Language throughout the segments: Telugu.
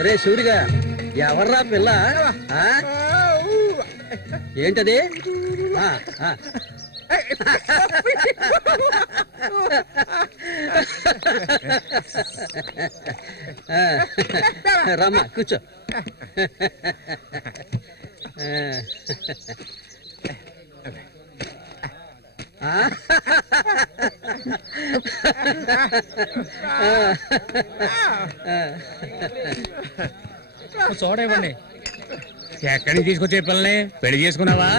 ఒరే సూరిగా, ఎవర్రా పిల్ల? ఏంటది? రమ్మా కూర్చో. సోడా ఇవ్వండి. ఎక్కడికి తీసుకొచ్చే పిల్లని పెళ్లి చేసుకున్నావా?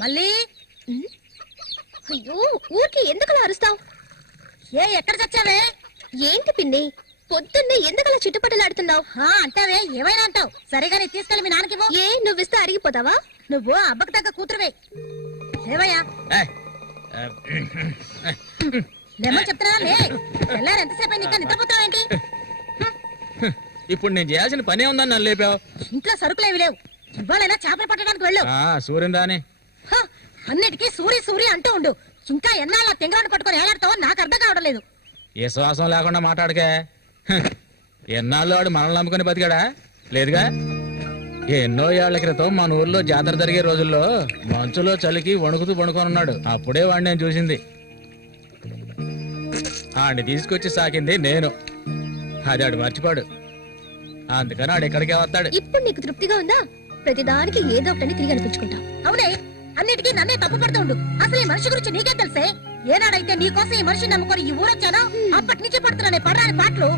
మళ్ళీ అయ్యో ఊరికి ఎందుకలా అరుస్తావు? ఎక్కడ చచ్చావే? ఏంటి పిన్ని పొద్దున్నే ఎందుకలా చిట్టుపట్టలాడుతున్నావు? అంటావే ఏమైనా అంటావు. సరేగాని తీసుకెళ్ళి మీ నాన్నకి ఏ నువ్విస్తే అరిగిపోతావా? నువ్వు అబ్బకు తగ్గ కూతురువే. లేవయ్యా లేమని చెప్తున్నా. లే వెళ్ళారు. ఎంతసేపు ఇంకా నిద్రపోతావేంటి? ఇప్పుడు నేను చేయాల్సిన పనే ఉందని నన్ను లేపావు. ఇంట్లో సరుకులేవి లేవు. ఇవాళైనా చేపలు పట్టడానికి వెళ్ళు. సూర్యుని రాని అన్నిటికీ సూరి సూరి అంటూ ఉండు. ఇంకా ఎన్నాళ్ళ తెంగరాడు పట్టుకొని ఏలాడతావో నాకు అర్థం కావడం లేదు. ఏ శ్వాసం లేకుండా మాట్లాడకే. ఎన్నాళ్ళు వాడు మనల్ని నమ్ముకుని బతికాడా? లేదుగా. ఎన్నో ఏళ్ల క్రితం మన ఊర్లో జాతర జరిగే రోజుల్లో మంచులో చలికి వణుకుతూ పడుకొని ఉన్నాడు. అప్పుడే వాడిని నేను చూసింది. ఆడిని తీసుకొచ్చి సాకింది నేను. అది ఆడు మర్చిపోడు. అందుకని ఆడు ఎక్కడికే వస్తాడు. ఇప్పుడు నీకు తృప్తిగా ఉందా? ప్రతిదానికి ఏదో ఒకటి తిరిగి అనిపించుకుంటావు. అవునే, అన్నిటికీ నన్నే తప్పు పడుతూ ఉండు. అసలు ఈ మనిషి గురించి నీకే తెలుసే. ఏనాడైతే నీకోసం ఈ మనిషిని నమ్ముకొని ఈ ఊరొచ్చానో అప్పటి నుంచి పడుతున్నానే పడరాని పాటలు.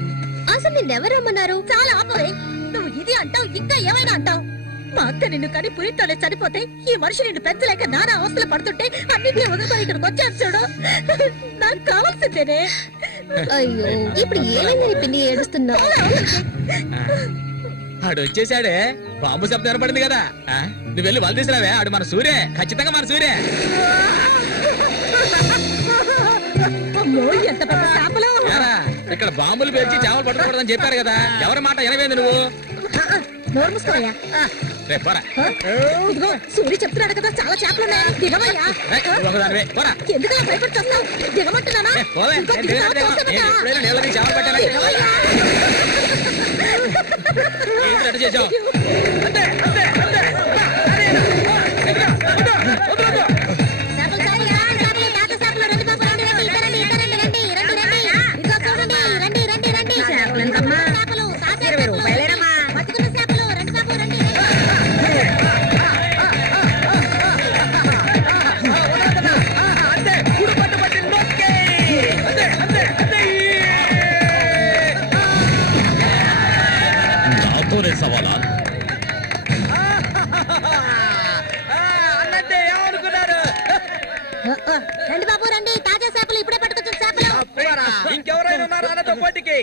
అసలు నిన్నెవరు రమ్మన్నారు? చాలా ఆపవే. నువ్వు ఇది అంటావు, ఇంకా ఏమైనా అంటావు. మా అత్త నిన్ను కని పురిట్లోనే చనిపోతే ఈ మనిషి నిన్ను పెంచలేక నానా అవస్థలు పడుతుంటే అన్నింటినీ వదులుకొని ఇక్కడికి వచ్చాను చూడు. నాకు కావాల్సిందేనే. అయ్యో ఇప్పుడు ఏమైందని పిన్ని ఏడుస్తున్నావు? ఆడు వచ్చేసాడే. బాంబు శబ్దం ఏర్పడింది కదా. నువ్వు వెళ్ళి వాళ్ళు తీసినావే. ఆడు మన సూర్యే, ఖచ్చితంగా మన సూర్యే. ఎంత పెద్ద చేపలు. ఇక్కడ బాంబులు పేర్చి చేపలు పట్టుకోకూడదని చెప్పారు కదా. ఎవరి మాట వినవేంది నువ్వు? నోరు మూసుకోవయ్యా. రేపు పోరా. ఇదిగో సూరి చెప్తున్నాడు కదా చాలా చేపలు ఉన్నాయి దిగవయ్యా. ఒకదానివే పోరా. ఎందుకు భయపడి వస్తావు? దిగమంటున్నానా? పోవే. ఇంకో నేను దిగుతావా? దిగను. తోసేమంటా? నేను ఎప్పుడైనా నీళ్ళ దిగి చేపలు పట్టానా? దిగవయ్యా. ఏంటి అటు చేసావు? చేపలు, చేపలు, చేపలు, తాత చేపలు, రండి బాబు, రండి, రండి, ఇక రండి, ఇక రండి, రండి, రండి, రండి. ఇదిగో చూడండి, రండి, రండి, రండి. చేపలు, తాత చేపలు, బతుకున్న చేపలు, రండి బాబు, రండి, రండి. నాతోనే సవాలా? అన్నట్టే ఏమనుకున్నారు? రండి బాబు, రండి, తాజా చేపలు ఇప్పుడే పట్టుకొచ్చిన చేపలు. ఇంకెవరైనా ఉన్నారా అన్నతో పోటీకి?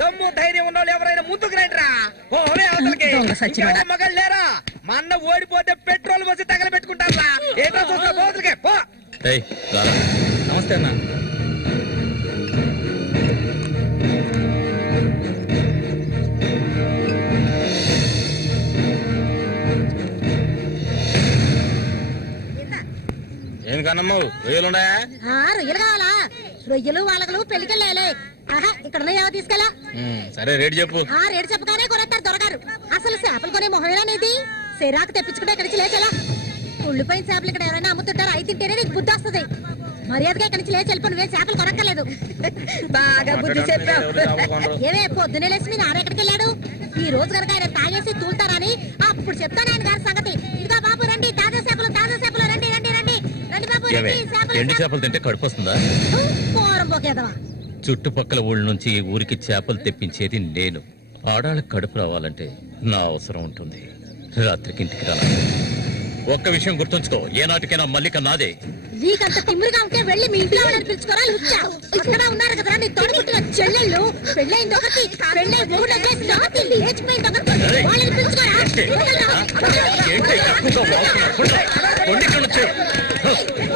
దమ్ము ధైర్యం ఉన్న వాళ్ళు ఎవరైనా ముందుకు రండిరా. ఓలే అవతలకి. ఇంకెవరు మగాళ్ళు లేరా? మా అన్న ఓడిపోతే పెట్రోల్ పోసి తగలబెట్టుకుంటారా? ఏటో చూస్తా పోతులకే పో. నమస్తే అన్న. ఎందుకన్నమ్మ రొయ్యలున్నాయా? రొయ్యలు కావాలా? రొయ్యలు వాళ్ళగలు పెళ్లికెళ్ళాలి. ఆహా, ఇక్కడ ఏవో తీసుకెళ్ళా. సరే రేటు చెప్పు. రేటు చెప్పగానే కొనేస్తారు దొరగారు. అసలు చేపలు కొనే మొహమేనేది? సిరాకు తెప్పించుకుంటే ఇక్కడి నుంచి లేచెలా. ఉళ్ళిపోయిన చేపలు ఇక్కడ ఎవరైనా అమ్ముతుంటారు. అయి తింటేనే నీకు బుద్ధి వస్తుంది. మర్యాదగా ఇక్కడి నుంచి లేచి వెళ్ళిపోయి నువ్వే చేపలు కొనక్కర్లేదు. బాగా బుద్ధి చెప్పావు. ఏమే పొద్దునే లేచి మీ నాన్న ఎక్కడికి వెళ్ళాడు? ఈ రోజు కనుక ఆయన తాగేసి తూలుతారని అప్పుడు చెప్తాను ఆయన గారి సంగతి. ఇదిగో బాబు, రండి, తాజా చేపలు, తాజా చేపలు, రండి, రండి, రండి, రండి బాబు, రండి. ఎండి చేపలు తింటే కడుపు వస్తుందా? పోరం పోకేదవా. చుట్టుపక్కల ఊళ్ళ నుంచి ఈ ఊరికి చేపలు తెప్పించేది నేను. ఆడాళ్ళకి కడుపు రావాలంటే నా అవసరం ఉంటుంది. రాత్రికి ఇంటికి రాను. ఒక్క విషయం గుర్తుంచుకో, ఏనాటికైనా మల్లిక నాదే. నీకంత తిమ్మిరిగా ఉంటే వెళ్ళి మీ ఇంట్లో వాళ్ళని పిలుచుకోరా. లుచ్చా అక్కడ ఉన్నారు కదా నీ తోడుపుట్టిన చెల్లెళ్ళు. పెళ్ళైంది ఒకటి, పెళ్ళై ఊళ్ళో చేసి రాత్రి లేచిపోయింది ఒకటి. వాళ్ళని పిలుచుకోరా.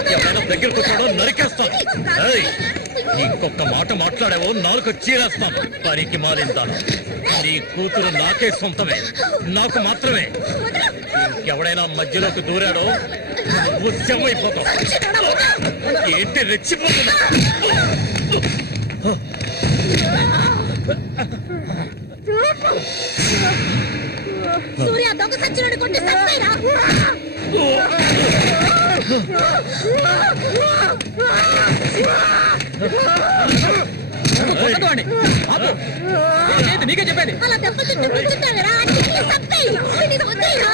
ఎవరైనా దగ్గరకు వచ్చాడో నరికేస్తాను. ఇంకొక మాట మాట్లాడావో నాలుగు చీరేస్తాను. పనికి మారింతాను. నీ కూతురు నాకే సొంతమే, నాకు మాత్రమే. ఇంకెవడైనా మధ్యలోకి దూరాడో ఉద్యమైపోతావు. ఏంటి రెచ్చిపోతున్నా? సూర్య దొంగ సచ్చినోడు కొట్టి సత్తాయిరా. నీకే చెప్పేది. అలా దెబ్బతింటే కూర్చుంటావేరా. సత్తాయి వద్దాయిరా.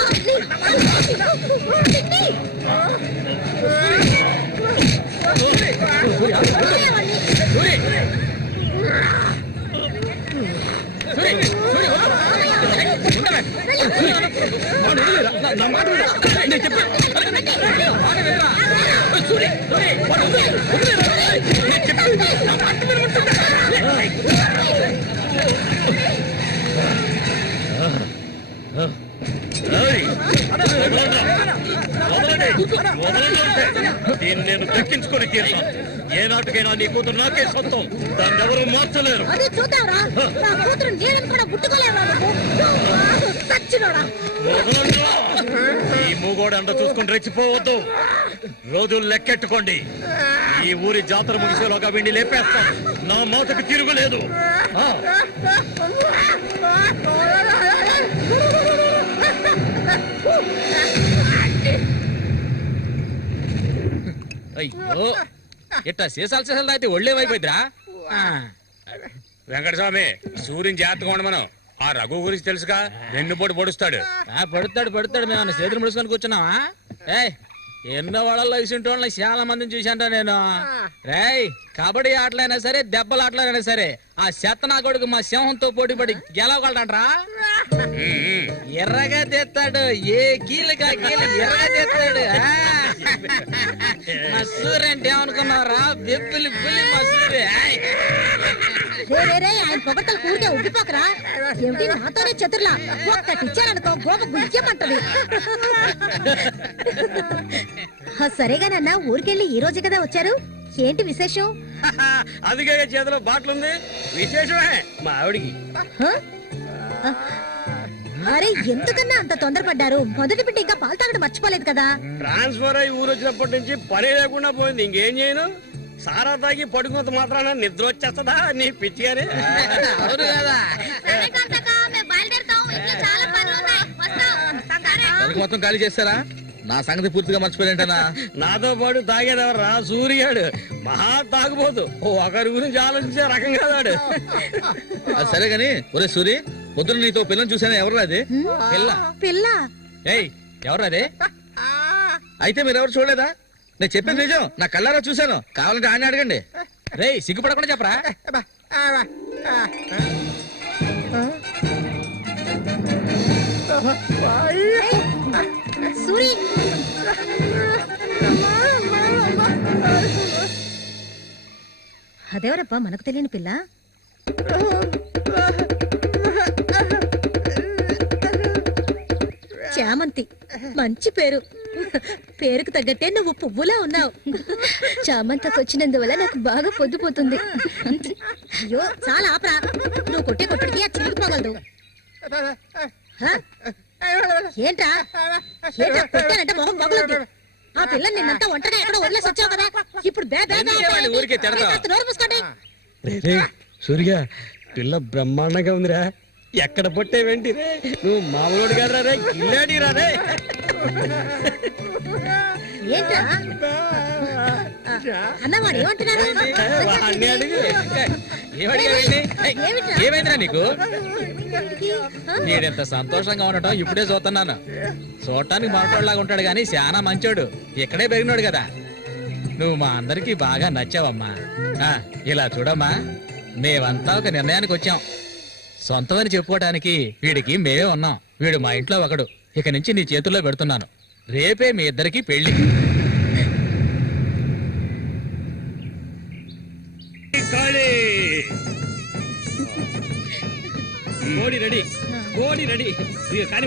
దీన్ని నేను దక్కించుకొని తీరుతాను. ఏ నాటికైనా నీ కూతురు నాకే సొంతం. దాన్ని ఎవరు మార్చలేరు. అది చూద్దాంరా. నా కూతురు నీళ్ళని కూడా ముట్టుకోలేవా నువ్వు? సచ్చినోడా. ఈ మూగోడు అంట చూసుకొని రెచ్చిపోవద్దు. రోజులు లెక్కెట్టుకోండి. ఈ ఊరి జాతర ముగిసేలోగా వీడిని లేపేస్తాను. నా మాటకు తిరుగులేదు. అయ్యో, ఇట్టా సీసాలు సీసాలు అయితే ఒళ్ళేమైపోయిద్దిరా. వెంకటస్వామి, సూర్యుని జాగ్రత్తగా ఉండమను. ఆ రఘు గురించి తెలుసుగా, వెన్నుపోటు పొడుస్తాడు. పడుతాడు మేము చేతులు ముడుచుకొని కూర్చున్నావా? ఎన్నో వాళ్ళలో ఇసుంటి వాళ్ళని చాలా మందిని చూశాంట నేను. రేయ్, కబడ్డీ ఆటలైనా సరే, దెబ్బల ఆటలైనా సరే, ఆ శతనా కొడుకు మా సింహంతో పోటీపడి గెలవగలడంట్రా. ఎర్రగా తెస్తాడు. ఏ కీలుగా కీలు ఎర్రగా తెస్తాడు. మా సూర్య అంటే ఏమనుకున్నారా? బెబ్బులి పులి మా సూర్య. ఆయన పొగట్టలు కూరికే ఉబ్బిపోకరా. ఏమిటి నాతోనే చతుర్లా? ఒక్కటి ఇచ్చారనుకో గోప గుజ్జమంటది. సరేగానన్నా, ఊరికెళ్ళి ఈ రోజు కదా వచ్చారు. ఏంటి విశేషం? అందుకే చేతిలో బాటిల్ ఉంది. విశేషమే మా ఆవిడికి. అరే ఎందుకన్నా అంత తొందరపడ్డారు? మొదటి బిడ్డ ఇంకా పాలు తాగడం మర్చిపోలేదు కదా. ట్రాన్స్ఫర్ అయ్యి ఊరు వచ్చినప్పటి నుంచి పని లేకుండా పోయింది. ఇంకేం చేయను? సారా తాగి పడుకున్నంత మాత్రాన నిద్ర వచ్చేస్తుందా నీ పిచ్చిగానే? అవును కదా. పనికి మొత్తం ఖాళీ చేస్తారా? నా సంగతి పూర్తిగా మర్చిపోయింటనా? నాతో పాటు తాగేదెవర్రా? సూర్యాడు మహా తాగుపోతు. ఒకరి గురించి ఆలోచించే రకం కాదాడు. అది సరే గాని, ఒరే సూరి, పొద్దున నీతో పిల్లని చూసాను. ఎవరు అది పిల్ల? పిల్ల ఏయ్, ఎవరు అది? అయితే మీరెవరు చూడలేదా? నేను చెప్పేది నిజం, నా కళ్ళారా చూశాను. కావాలంటే ఆయన అడగండి. రేయ్, సిగ్గుపడకుండా చెప్పరా? సూరి అదేవరప్పా మనకు తెలియని పిల్ల? చామంతి, మంచి పేరు. పేరుకు తగ్గట్టే నువ్వు పువ్వులా ఉన్నావు. చామంతకు వచ్చినందువల్ల నాకు బాగా పొద్దుపోతుంది. అయ్యో చాలా ఆపరా, నువ్వు కొట్టే కొట్టుడికి ఆ చిరిగిపోగలదు. ఏంట్రా ఏంట్రా కొట్టానంటే మొహం పగులుద్ది. ఆ పిల్లని నిన్నంతా ఒంటరిగా ఎక్కడో వదిలేసి వచ్చావు కదా, ఇప్పుడు ఊరికే తిడతావా? నోరు మూసుకోండి. సూర్య, పిల్ల బ్రహ్మాండంగా ఉందిరా. ఎక్కడ పుట్టేవేంటి రే? నువ్వు మామూలుడు కదా రే, కిల్లాడి రా రే. ఏంట్రా అన్నవాడు ఏమంటున్నాడు? వాడిని అడుగు. ఏమైందిరా నీకు? నేనెంత సంతోషంగా ఉండటం ఇప్పుడే చూస్తున్నాను. చూడటానికి మనటోళ్ళలాగా ఉంటాడు గాని చాలా మంచోడు. ఇక్కడే పెరిగినాడు కదా. నువ్వు మా అందరికి బాగా నచ్చావమ్మా. ఇలా చూడమ్మా, మేమంతా ఒక నిర్ణయానికి వచ్చాం. సొంతమని చెప్పుకోవటానికి వీడికి మేమే ఉన్నాం. వీడు మా ఇంట్లో ఒకడు. ఇక నుంచి నీ చేతుల్లో పెడుతున్నాను. రేపే మీ ఇద్దరికి పెళ్లి. కోడి రెడీ, కోడి రెడీ. కానీ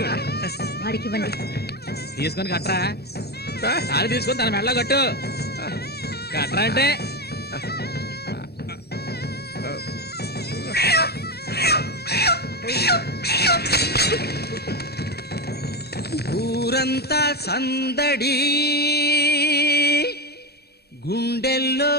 వాడికి ఇవ్వండి. తీసుకొని కట్టరా. తాళి తీసుకొని తన మెళ్ళ కట్టు. కట్టరా అంటే ఊరంతా సందడి, గుండెల్లో